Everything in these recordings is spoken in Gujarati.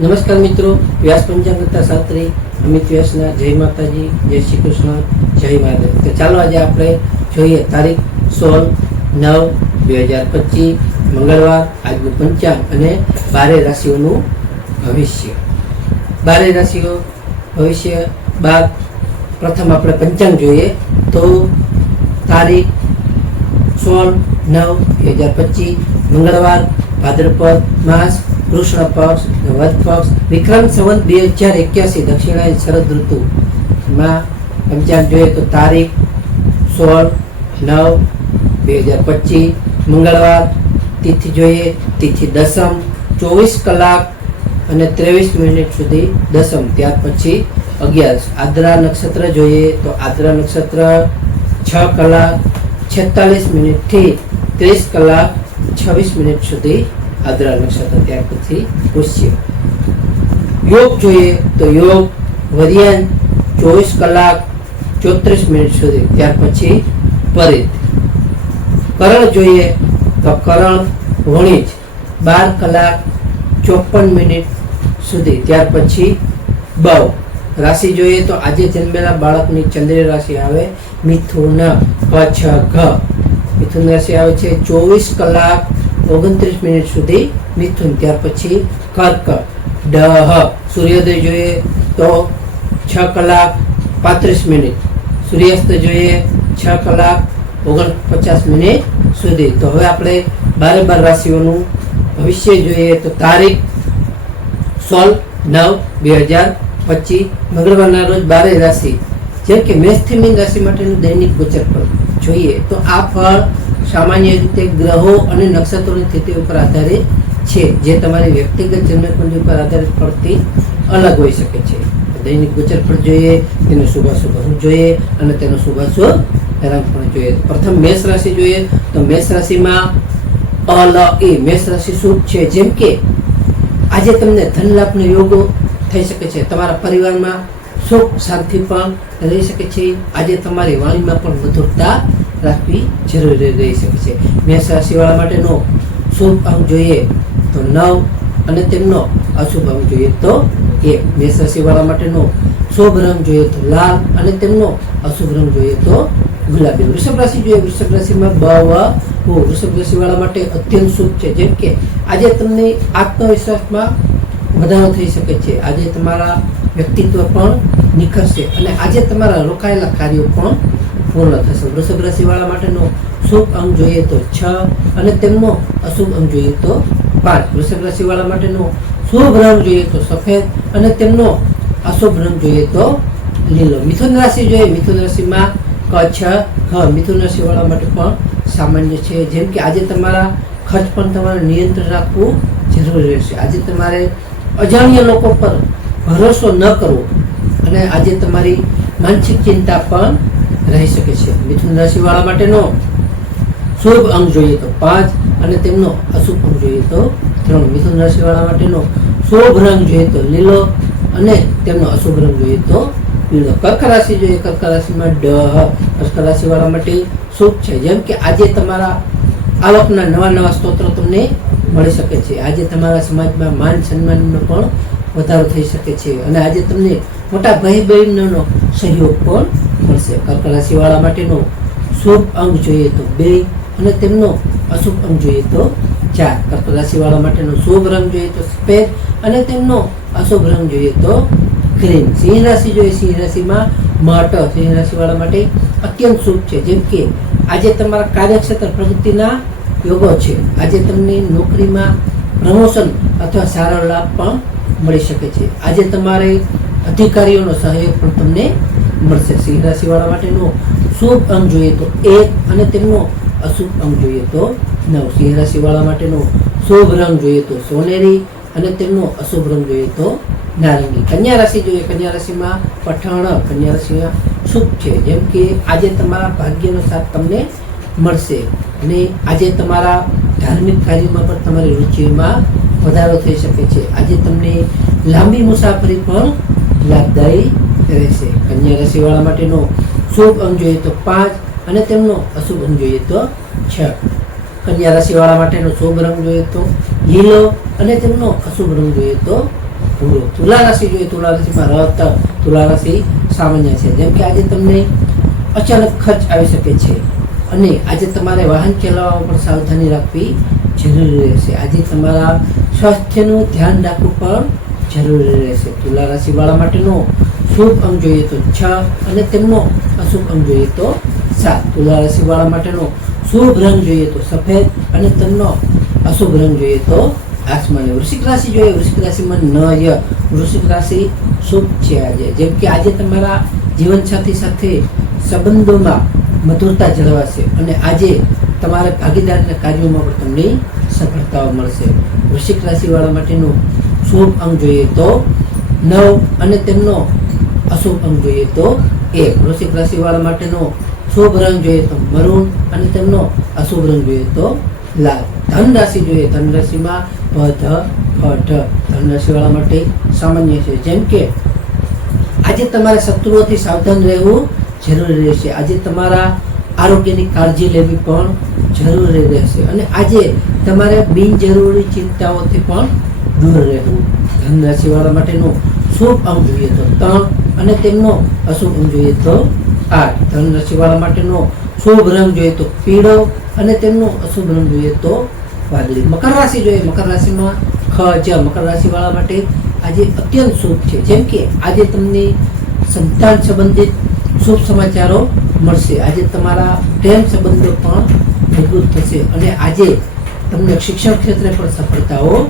નમસ્કાર મિત્રો, વ્યાસ પંચામૃતા શાસ્ત્રી અમિત વ્યાસના જય માતાજી, જય શ્રી કૃષ્ણ, જય મહાદેવ. તો ચાલો આજે આપણે જોઈએ તારીખ સોળ નવ બે હજાર પચીસ, મંગળવાર, આજનું પંચાંગ અને બારે રાશિઓનું ભવિષ્ય. બારે રાશિઓ ભવિષ્ય બાદ પ્રથમ આપણે પંચાંગ જોઈએ, તો તારીખ સોળ નવ બે હજાર પચીસ, મંગળવાર, ભાદ્રપદ માસ કૃષ્ણ પક્ષ વધ પક્ષ, વિક્રમ સંવત બે હજાર એક્યાસી, દક્ષિણાયન શરદ ઋતુમાં પંચાંગ જોઈએ તો તારીખ સોળ નવ બે હજાર પચીસ. મંગળવાર તિથિ જોઈએ, તિથિ દસમ, ચોવીસ કલાક અને ત્રેવીસ મિનિટ સુધી દસમ. ત્યાર પછી અગિયાર આદ્રા નક્ષત્ર જોઈએ તો આદ્રા નક્ષત્ર છ કલાક છેતાલીસ મિનિટથી ત્રીસ કલાક છવ્વીસ મિનિટ સુધી આદ્રા નક્ષત્ર ત્યાર પછી પુષ્ય યોગ જોઈએ તો યોગ વરિયાન ચોવીસ કલાક ચોત્રીસ મિનિટ સુધી, ત્યાર પછી પરિત કરણ જોઈએ તો કરણ વણિજ બાર કલાક ચોપન મિનિટ સુધી, ત્યાર પછી બવ રાશિ જોઈએ તો આજે જન્મેલા બાળકની ચંદ્ર રાશિ આવે મિથુન પ છ ઘ મિથુન રાશિ આવે છે ચોવીસ કલાક ઓગણત્રીસ મિનિટ સુધી મિથુન ત્યાર પછી કર્ક ડહ સૂર્યોદય જોઈએ તો છ કલાક પાંત્રીસ મિનિટ સૂર્યાસ્ત જોઈએ છ કલાક ઓગણપચાસ મિનિટ સુધી તો હવે આપણે બારે બાર રાશિઓનું ભવિષ્ય જોઈએ તો તારીખ સોળ નવ બે હજાર પચીસ મંગળવારના રોજ બારે રાશિ જેમ કે મેષથી મીન રાશિ માટેનું દૈનિક ગોચર ફળ જોઈએ તો આ ફળ સામાન્ય રીતે ગ્રહો અને નક્ષત્રોની સ્થિતિ ઉપર આધારિત છે. જે તમારી વ્યક્તિગત જન્મકુંજી ઉપર આધારિત પડતી અલગ હોઈ શકે છે. દૈનિક ગોચર પણ જોઈએ, તેનો શુભાશુભ અંક જોઈએ અને તેનો શુભાશુભ રંગ પણ જોઈએ. પ્રથમ મેષ રાશિ જોઈએ તો મેષ રાશિમાં અલ એ મેષ રાશિ શુભ છે. જેમ કે આજે તમને ધન લાભનો યોગો થઈ શકે છે. તમારા પરિવારમાં સુખ શાંતિ પણ રહી શકે છે. આજે તમારી વાણીમાં પણ મધુરતા રાખવી જરૂરી રહી શકે છે. મેષ રાશિવાળા માટેનો શુભ અંક જોઈએ તો નવ અને તેમનો અશુભ અંક જોઈએ તો એક. મેષ રાશિવાળા માટેનો શુભ રંગ જોઈએ તો લાલ અને તેમનો અશુભ રંગ જોઈએ તો ગુલાબી. વૃષભ રાશિ જોઈએ, વૃષભ રાશિમાં બવ વૃષભ રાશિવાળા માટે અત્યંત શુભ છે. જેમ કે આજે તમને આત્મવિશ્વાસમાં વધારો થઈ શકે છે. આજે તમારા વ્યક્તિત્વ પણ નિખરશે. અને આજે તમારા રોકાયેલા કાર્યો પણ પૂર્ણ થશે. વૃષભ રાશિવાળા માટેનો શુભ અંક જોઈએ તો છ અને તેમનો અશુભ અંક જોઈએ તો પાંચ. વૃષભ રાશિવાળા માટેનો શુભ રંગ જોઈએ તો સફેદ અને તેમનો અશુભ રંગ જોઈએ તો લીલો. મિથુન રાશિ જોઈએ. મિથુન રાશિમાં કચ્છ હ મિથુન રાશિવાળા માટે પણ સામાન્ય છે. જેમ કે આજે તમારા ખર્ચ પણ તમારે નિયંત્રણ રાખવું જરૂરી રહેશે. આજે તમારે અજાણ્યા લોકો પર ભરોસો ન કરવો. અને આજે તમારી માનસિક ચિંતા પણ રહી શકે છે. મિથુન રાશિવાળા માટેનો શુભ અંક જોઈએ તો પાંચ અને તેમનો અશુભ અંક જોઈએ તો ત્રણ. મિથુન રાશિવાળા માટેનો શુભ રંગ જોઈએ તો લીલો અને તેમનો અશુભ રંગ જોઈએ તો લીલો કર્ક રાશિ જોઈએ. કર્ક રાશિમાં ડહ કર્ક રાશિવાળા માટે શુભ છે. જેમ કે આજે તમારા આવકના નવા નવા સ્ત્રોતો તમને મળી શકે છે. આજે તમારા સમાજમાં માન સન્માનનો પણ વધારો થઈ શકે છે. અને આજે તમને મોટા ભાઈ બહેનોનો સહયોગ પણ મળશે. કર્ક રાશિવાળા માટેનો શુભ અંક જોઈએ તો બે અને તેમનો અશુભ અંગ જોઈએ તો ચાર. કર્ક રાશિવાળા માટેનો શુભ રંગ જોઈએ તો સફેદ અને તેમનો અશુભ રંગ જોઈએ તો ગ્રીન સિંહ રાશિ જોઈએ. સિંહ રાશિમાં મટ સિંહ રાશિવાળા માટે અત્યંત શુભ છે. જેમ કે આજે તમારા કાર્યક્ષેત્ર પ્રગતિના યોગો છે. આજે તમને નોકરીમાં પ્રમોશન અથવા સારો લાભ પણ મળી શકે છે. આજે તમારે અધિકારીઓનો સહયોગ પણ તમને મળશે. સિંહ રાશિવાળા માટેનો શુભ અંગ જોઈએ તો એક અને તેમનો અશુભ અંગ જોઈએ તો નવ. સિંહ રાશિવાળા માટેનો શુભ રંગ જોઈએ તો સોનેરી અને તેમનો અશુભ રંગ જોઈએ તો નારંગી. કન્યા રાશિ જોઈએ. કન્યા રાશિમાં પઠાણ, કન્યા રાશિમાં શુભ છે. જેમ કે આજે તમારા ભાગ્યનો સાથ તમને મળશે અને આજે તમારા ધાર્મિક કાર્યોમાં પણ તમારી રુચિમાં વધારો થઈ શકે છે. આજે તમને લાંબી મુસાફરી પણ લાભદાયી રહેશે કન્યા રાશિવાળા માટેનો શુભ અંગ જોઈએ તો પાંચ અને તેમનો અશુભ અંગ જોઈએ તો છ. કન્યા રાશિવાળા માટેનો શુભ રંગ જોઈએ તો લીલો અને તેમનો અશુભ રંગ જોઈએ તો ભૂરો. તુલા રાશિ જોઈએ, તુલા રાશિમાં રત તુલા રાશિ સામાન્ય છે. જેમ કે આજે તમને અચાનક ખર્ચ આવી શકે છે અને આજે તમારે વાહન ચલાવવામાં પણ સાવધાની રાખવી જરૂરી રહેશે. આજે તમારા સ્વાસ્થ્યનું ધ્યાન રાખવું પણ જરૂરી રહેશે. તુલા રાશિવાળા માટેનો શુભ અંગ જોઈએ તો છ અને તેમનો અશુભ અંગ જોઈએ તો સાત. તુલા રાશિવાળા માટેનો શુભ રંગ જોઈએ તો સફેદ અને તેમનો અશુભ રંગ જોઈએ તો આસમાની. વૃશ્ચિક રાશિ જોઈએ. વૃશ્ચિક રાશિમાં ન ય. વૃશ્ચિક રાશિ શુભ છે આજે. જેમ કે આજે તમારા જીવનસાથી સાથે સંબંધોમાં મધુરતા જળવાશે અને આજે તમારે ભાગીદારના કાર્યોમાં પણ તમને સફળતાઓ મળશે. વૃશ્ચિક રાશિવાળા માટેનું શુભ અંગ જોઈએ તો નવ અને તેમનો અશુભ અંગ જોઈએ તો એક. વૃશ્ચિક રાશિવાળા માટેનો શુભ રંગ જોઈએ તો મરૂન અને તેમનો અશુભ રંગ જોઈએ તો લાલ. ધન રાશિ જોઈએ, ધન રાશિમાં ભ ફઠ ધન રાશિવાળા માટે સામાન્ય છે. જેમ કે આજે તમારે શત્રુઓથી સાવધાન રહેવું જરૂરી રહેશે. આજે તમારા આરોગ્યની કાળજી લેવી પણ જરૂરી રહેશે. અને આજે તમારે બિનજરૂરી ચિંતાઓથી પણ દૂર રહેવું. ધન રાશિવાળા માટેનો શુભ અંગ જોઈએ તો ત્રણ અને તેમનો અશુભ અંક જોઈએ તો આઠ. ધન રાશિવાળા માટેનો શુભ રંગ જોઈએ તો પીળો અને તેમનો અશુભ રંગ જોઈએ તો વાદળી. મકર રાશિ જોઈએ. મકર રાશિમાં ખ, જ, મકર રાશિવાળા માટે આજે અત્યંત શુભ છે. જેમ કે આજે તમને સંતાન સંબંધિત શુભ સમાચારો મળશે. આજે તમારા પ્રેમ સંબંધો પણ મજબૂત થશે અને આજે તમને શિક્ષણ ક્ષેત્રે પણ સફળતાઓ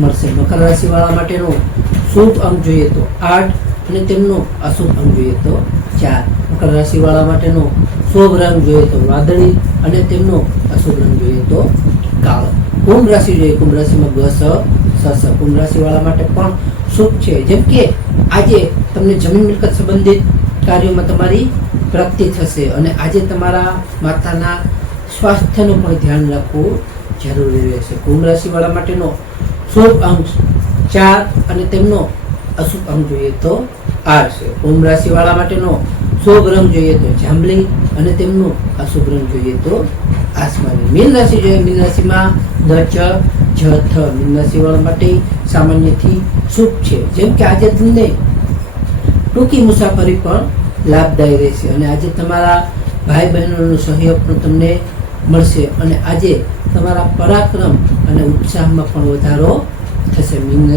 મળશે. મકર રાશિવાળા માટેનો શુભ અંક જોઈએ તો આઠ અને તેમનો અશુભ અંક જોઈએ તો ચાર. મકર રાશિવાળા માટેનો શુભ રંગ જોઈએ તો વાદળી અને તેમનો અશુભ રંગ જોઈએ તો કાળો. કુંભ રાશિ જોઈએ. કુંભ રાશિમાં ગ સ સ સ કુંભ રાશિવાળા માટે પણ શુભ છે. જેમ કે આજે તમને જમીન મિલકત સંબંધિત કાર્યોમાં તમારી પ્રાપ્તિ થશે અને આજે તમારા માતાના સ્વાસ્થ્યનું પણ ધ્યાન રાખવું જરૂરી રહેશે. કુંભ રાશિવાળા માટેનો શુભ અંક ચાર અને તેમનો અશુભ અંક જોઈએ તો આર છે. કુંભ રાશિવાળા માટેનો શુભ રંગ જોઈએ તો જાંબલી અને તેમનો અશુભ રંગ જોઈએ તો આસમાની. મીન રાશિ જોઈએ. મીન રાશિમાં દ, ચ, જ, થ. મીન રાશિવાળા માટે સામાન્યથી શુભ છે. જેમ કે આજે તમને ટૂંકી મુસાફરી પણ લાભદાયી રહેશે અને આજે તમારા ભાઈ બહેનોનો સહયોગ પણ તમને મળશે. અને આજે તમારા પરાક્રમ અને ઉત્સાહમાં પણ વધારો થશે. મીન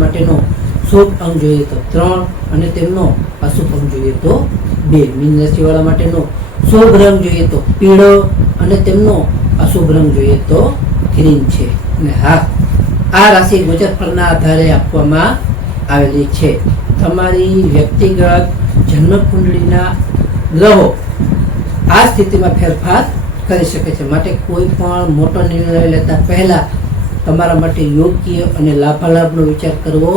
માટેનો શુભ અંગ જોઈએ તો ત્રણ અને તેમનો અશુભ અંગ જોઈએ તો બે. મીન રાશિવાળા માટેનો શુભ રંગ જોઈએ તો પીળો અને તેમનો અશુભ રંગ જોઈએ તો ગ્રીન છે. અને હા, આ રાશિ ગોચરફળના આધારે આપવામાં આવેલી છે. તમારી વ્યક્તિગત જન્મકુંડળીના ગ્રહો આ સ્થિતિમાં ફેરફાર કરી શકે છે. માટે કોઈ પણ મોટો નિર્ણય લેતા પહેલા તમારા માટે યોગ્ય અને લાભાલાભનો વિચાર કરવો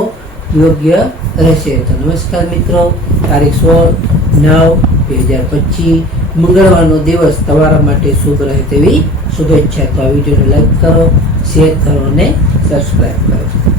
યોગ્ય રહેશે. તો નમસ્કાર મિત્રો. તારીખ સોળ નવ બે હજાર પચીસ. મંગળવારનો દિવસ તમારા માટે શુભ રહે તેવી શુભેચ્છા. તો આ વિડીયોને લાઈક કરો, શેર કરો અને સબસ્ક્રાઈબ કરો.